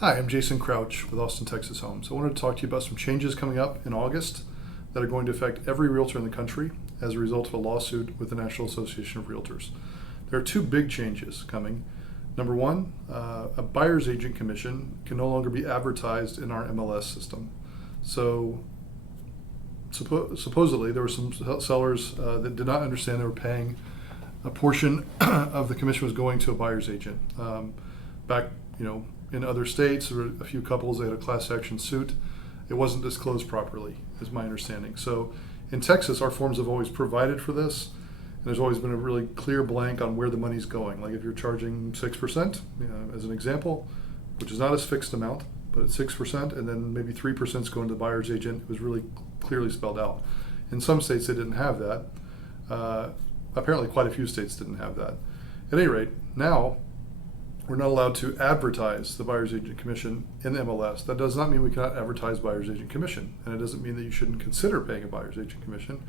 Hi, I'm Jason Crouch with Austin, Texas Homes. I wanted to talk to you about some changes coming up in August that are going to affect every realtor in the country as a result of a lawsuit with the National Association of Realtors. There are two big changes coming. Number one, a buyer's agent commission can no longer be advertised in our MLS system. So supposedly there were some sellers that did not understand they were paying a portion of the commission was going to a buyer's agent. Back, in other states, there were a few couples that had a class action suit. It wasn't disclosed properly, is my understanding. So in Texas, our forms have always provided for this, and there's always been a really clear blank on where the money's going. Like if you're charging 6%, as an example, which is not a fixed amount, but it's 6%, and then maybe 3% is going to the buyer's agent, it was really clearly spelled out. In some states, they didn't have that. Apparently, quite a few states didn't have that. At any rate, now we're not allowed to advertise the buyer's agent commission in the MLS. That does not mean we cannot advertise buyer's agent commission, and it doesn't mean that you shouldn't consider paying a buyer's agent commission.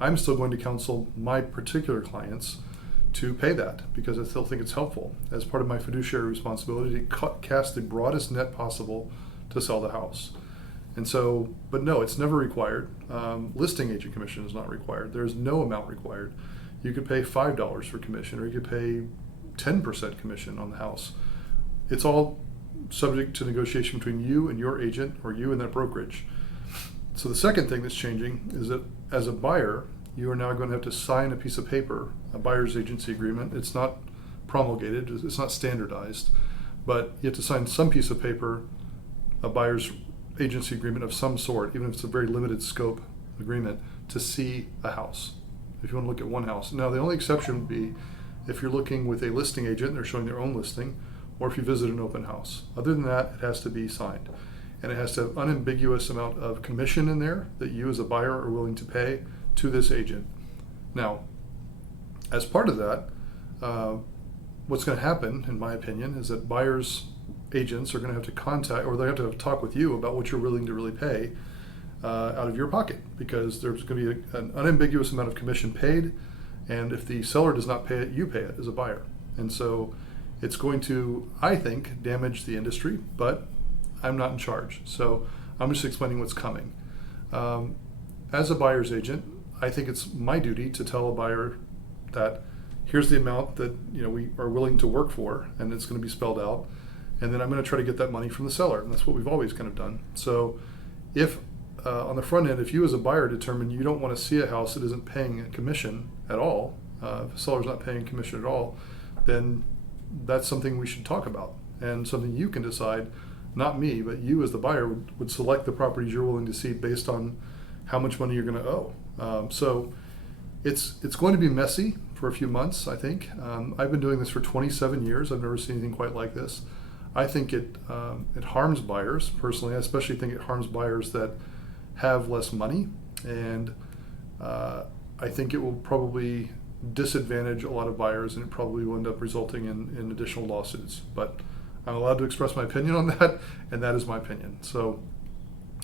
I'm still going to counsel my particular clients to pay that because I still think it's helpful as part of my fiduciary responsibility to cast the broadest net possible to sell the house. And so, but no, it's never required. Listing agent commission is not required. There's no amount required. You could pay $5 for commission, or you could pay 10% commission on the house. It's all subject to negotiation between you and your agent or you and that brokerage. So the second thing that's changing is that as a buyer, you are now going to have to sign a piece of paper, a buyer's agency agreement. It's not promulgated, it's not standardized, but you have to sign some piece of paper, a buyer's agency agreement of some sort, even if it's a very limited scope agreement, to see a house. If you want to look at one house. Now the only exception would be if you're looking with a listing agent and they're showing their own listing, or if you visit an open house. Other than that, it has to be signed. And it has to have unambiguous amount of commission in there that you as a buyer are willing to pay to this agent. Now, as part of that, what's going to happen, in my opinion, is that buyers' agents are going to have to contact, or they have to talk with you about what you're willing to really pay out of your pocket, because there's going to be an unambiguous amount of commission paid. And if the seller does not pay it, you pay it as a buyer. And so it's going to, I think, damage the industry, but I'm not in charge. So I'm just explaining what's coming. As a buyer's agent, I think it's my duty to tell a buyer that here's the amount that we are willing to work for, and it's going to be spelled out. And then I'm going to try to get that money from the seller. And that's what we've always kind of done. So if on the front end, if you as a buyer determine you don't want to see a house that isn't paying a commission at all, if the seller's not paying commission at all, then that's something we should talk about and something you can decide, not me, but you as the buyer would select the properties you're willing to see based on how much money you're going to owe. So it's going to be messy for a few months, I think. I've been doing this for 27 years. I've never seen anything quite like this. I think it harms buyers personally. I especially think it harms buyers that have less money, and I think it will probably disadvantage a lot of buyers, and it probably will end up resulting in additional lawsuits. But I'm allowed to express my opinion on that, and that is my opinion. So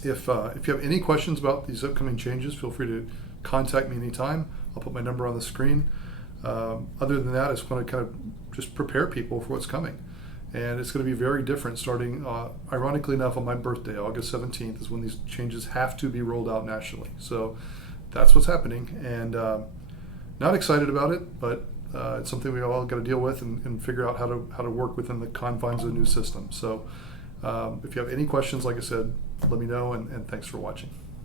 if you have any questions about these upcoming changes, feel free to contact me anytime. I'll put my number on the screen. Other than that, I just want to kind of just prepare people for what's coming. And it's going to be very different starting, ironically enough, on my birthday, August 17th, is when these changes have to be rolled out nationally. So that's what's happening. And not excited about it, but it's something we all got to deal with and figure out how to work within the confines of the new system. So if you have any questions, like I said, let me know, and thanks for watching.